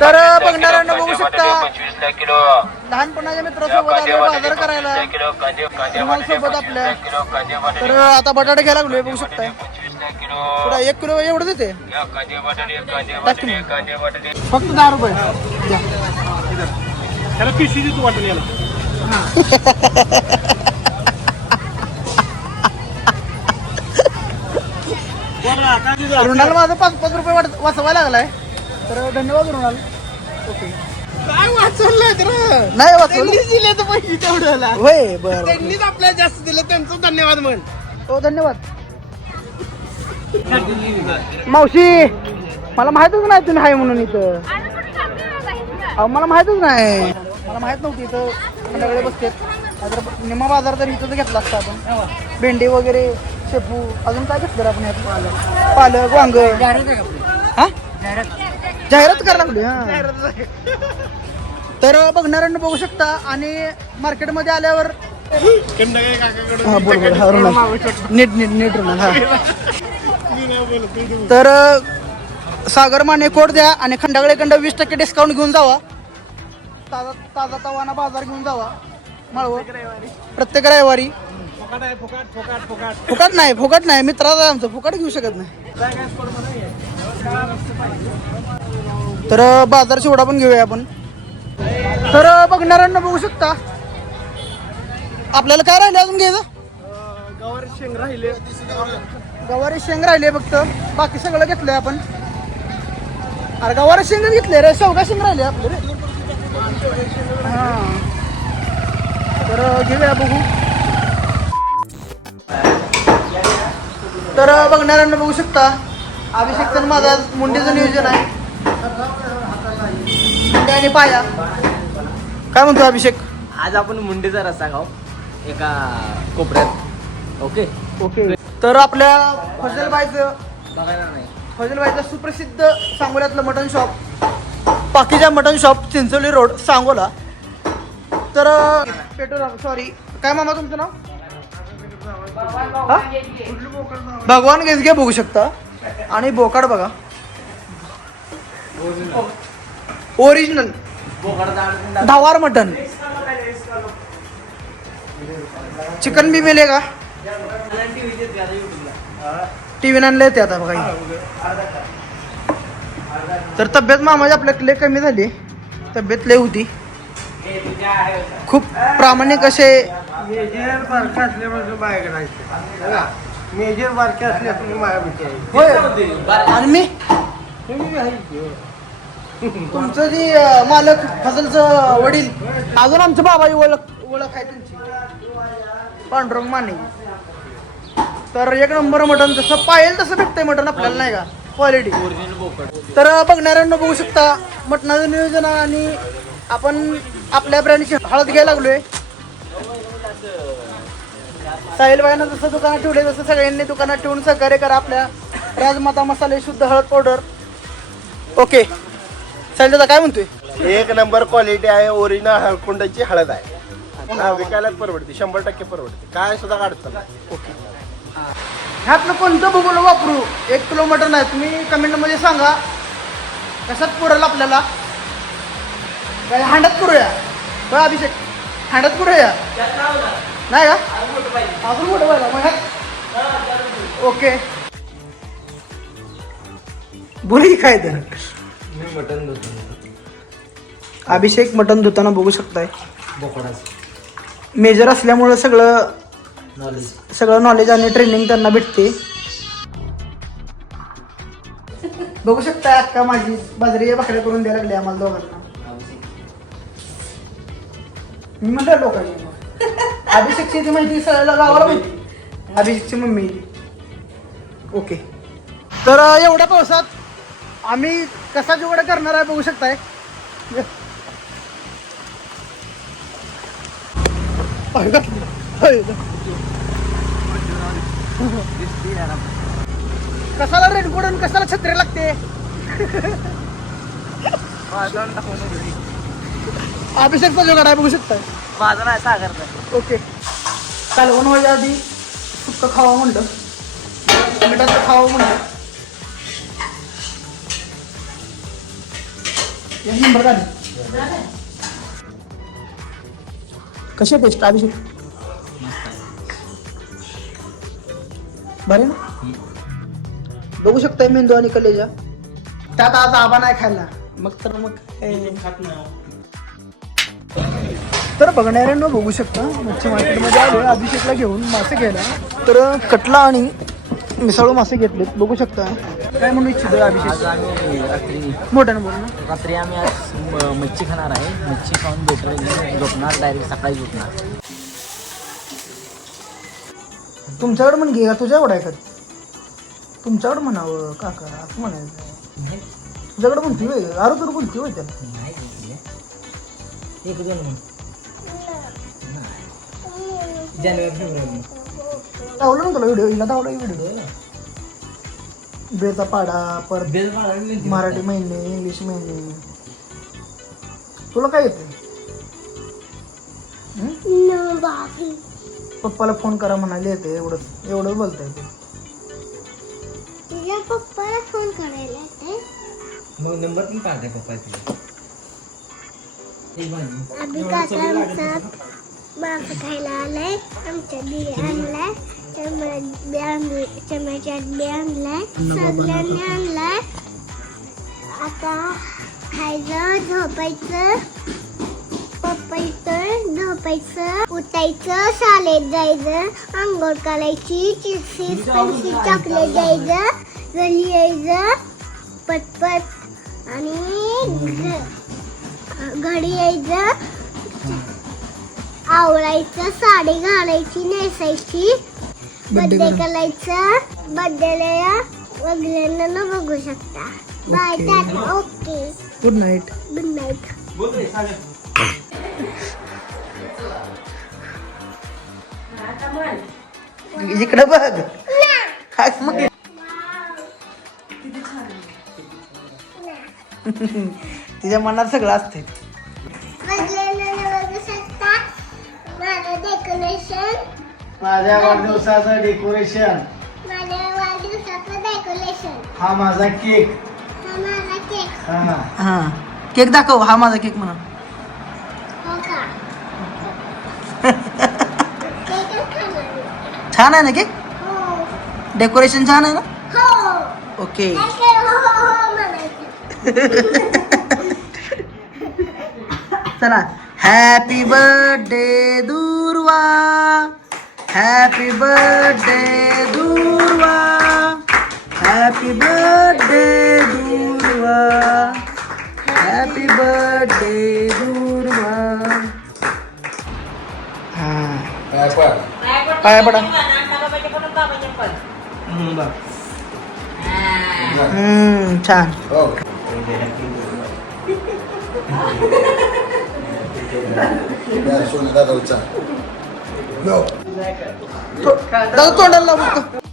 तर बघणाऱ्यांना बघू शकता. लहानपणाच्या मित्रासोबत आलो बाजार करायला. सोबत आपल्या. तर आता बटाटे घ्यायला लागलोय बघू शकताय. पुढं एक किलो एवढं देते. फक्त दहा रुपये. त्याला पिशवी तू वाटेल याला? रुणाल माझं पाच पाच रुपये वाट- वाचवायला लागलाय. तर धन्यवाद रुणाल. ओके. काय वाचवलंय तर? नाही वाचवलं त्यांनीच दिले तर पैसे तेवढ्याला. होय बर त्यांनीच आपल्याला जास्त दिलं त्यांचं धन्यवाद म्हण. हो धन्यवाद. मावशी मला माहितच नाही तुम्ही आहे म्हणून इथं. अहो मला माहितच नाही. मला माहीत नव्हती इथं. सगळे बसतेत नाहीतर निम्मा बाजार तर इथं घेतला असता आपण. भेंडी वगैरे शेपू अजून काय घेतलं आपण यात? पालक. वांग. हा? जाहिरात करायला लागली हा. तर बघणाऱ्यांना बघू शकता आणि मार्केटमध्ये आल्यावर हा बोल बोल हा नीट नीट नीट हा. तर सागर माने कोड द्या आणि खंडागळेकंड वीस टक्के डिस्काउंट घेऊन जावा. ताजा ताजा तवाना बाजार घेऊन जावा. माळव प्रत्येक रविवारी. फुकाट नाही फुकट नाही. मित्राचा आमचं. फुकट घेऊ शकत नाही. तर बाजार शिवडा पण घेऊया आपण. तर बघणाऱ्यांना बघू शकता. आपल्याला काय राहिलं अजून घ्यायचं? गवारी शेंग राहिले. गवारी शेंग राहिले फक्त. बाकी सगळं घेतलंय आपण. अरे गवारी शेंग घेतले रे. शेवगा शेंग राहिले आपले रे. हा. तर घेऊया बघू. तर बघणाऱ्यांना बघू शकता. अभिषेक तर माझा मुंडीचं नियोजन आहे. मुंडी आणि पाया काय म्हणतो अभिषेक? आज आपण मुंडेचा रस्ता खाऊ. एका कोपऱ्यात. ओके? ओके. तर आपल्या फजलबाईचं बघायला नाही. फजलबाईचं सुप्रसिद्ध सांगोल्यातलं mutton shop Pakeezah mutton shop Chincholi road Sangola. तर पेट्रोल सॉरी काय मामा तुमचं नाव? हा? भगवान गेजगे बघू शकता. आणि बोकाड बघा. ओरिजिनल धावार मटन. चिकन बी मिळेल का टी व्ही आणले ते आता बघा. तर तब्येत मामाची आपल्या लय कमी झाली. तब्येत लय होती. खूप प्रामाणिक असे मेजर बारके असल्यापासून आहे मेजर बारके असल्यापासून माझ्या होय. आणि मी? तुमचं जे अं, मालक फसलचं वडील अजून आमच्या बाबाची ओळख ओळख आहे तुमची. पांडुरंग माने. तर एक नंबर मटन जसं पाहिजे तसं भेटतंय मटन आपल्याला नाही का? क्वालिटी तर बघणाऱ्यांना बघू शकता मटणाचं नियोजन आणि आपण आपल्या ब्रँडची हळद घ्यायला लागलोय. साहिल भाईनं जसं दुकानात ठेवले तसं सगळ्यांनी दुकानात ठेवून सहकार्य करा. आपल्या राजमाता मसाले शुद्ध हळद पावडर. ओके. साहिल दादा काय म्हणतोय? एक नंबर क्वालिटी आहे ओरिजिनल हळकुंडाची हळद आहे. हा, विकायलाच परवडते शंभर टक्के परवडते. काय सुद्धा काढतो ह्यातलं कोणतं भूगोल वापरू? एक किलो मटन आहे तुम्ही कमेंटमध्ये सांगा. कशात पुरेल आपल्याला? काय हांड्यात करूया बघ अभिषेक? हांड्यात करूया नाही का? अजून मोठं व्हायला मग ह्यात? ओके. बोल की काय तर. अभिषेक मटन धुताना बघू शकताय. मेजर असल्यामुळं सगळं सगळं नॉलेज आणि ट्रेनिंग त्यांना भेटते. बघू शकता अक्का माझी बाजरी भाकऱ्या करून द्यायला लागली आम्हाला दोघांना. मी म्हणलं लोकांनी. अभिषेकची ती माहिती सगळ्याला गावाला माहिती. अभिषेकची मम्मी. ओके. तर एवढ्या पावसात आम्ही कसा जुगाड करणार आहे बघू शकताय. कसाला रेनकोट आणि कसाला छत्री लागते? अभिषेकचा जुगाड आहे बघू शकताय. माझं नाही सागरचा ओके. कालवण व्हायच्या आधी सुक्क खावा म्हणलं. मिठाचं खावं म्हणलं. एक नंबर झाली कशी टेस्ट अभिषेक? बरे? ना बघू शकताय मेंदू आणि कलेजा. त्यात आज आबा नाही खायला. मग तर मग काय. तर बघणाऱ्यांना बघू शकता. मच्छी मार्केटमध्ये आलो अभिषेकला घेऊन मासे घ्यायला. तर कटला आणि मिसळू मासे घेतलेत. बघू शकता. काय म्हणू इच्छितो आज आम्ही रात्री मोठ्यानं बोल ना. रात्री आम्ही आज म- मच्छी खाणार आहे. मच्छी खाऊन भेटणार झोपणार डायरेक्ट सकाळी झोपणार. तुमच्याकडे म्हण घे का तुझ्याकडे आहे का तुमच्याकडे म्हणावं काका असं म्हणायचं. तुझ्याकडे म्हणते होय अरे तर बोलते होय त्याला. एक दोन जानेवारी फेब्रुवारी दावलं ना तुला व्हिडिओ हिला दावला व्हिडिओ. बेचा पाडा परत बेल मारायला मराठी महिने इंग्लिश महिने तुला काय येते पप्पाला फोन करा म्हणाले येते एवढं एवढं बोलता येते तुझ्या पप्पाला फोन करायला येते मग नंबर पण पाहते पप्पा मांस खायला आलाय आमच्या आणलाय. चमच्यात चमच्यात बी आणलाय सगळ्यांनी आणलाय आता खायचं झोपायचं पप्पायचं झोपायचं उठायचं शाळेत जायचं आंघोळ करायची चिप्सी पेन्सिल चॉकलेट द्यायचं घरी यायचं पटपट आणि घडी घरी यायचं आवडायचं साडी घालायची नेसायची बर्थडे करायचं बर्थडेला वगैरे बघू शकता. Bye. Tata okay good night good night इकडे बघ. काय मग तिच्या मनात सगळं असते माझ्या वाढदिवसाचं डेकोरेशन माझ्या वाढदिवसाचं डेकोरेशन हा माझा केक हा माझा केक हा. केक दाखव हा माझा केक म्हणा. हो का? केकच खाणार मी. छान आहे ना केक हो. डेकोरेशन छान आहे ना? हो. ओके हो हो हो म्हणायचं. चला. Happy birthday Durva. Happy birthday Durva happy birthday Durva happy birthday Durva हा पाया पडा हम्म, बघ. हम्म, छान तो- दादा तोंडाला लाव फक्त.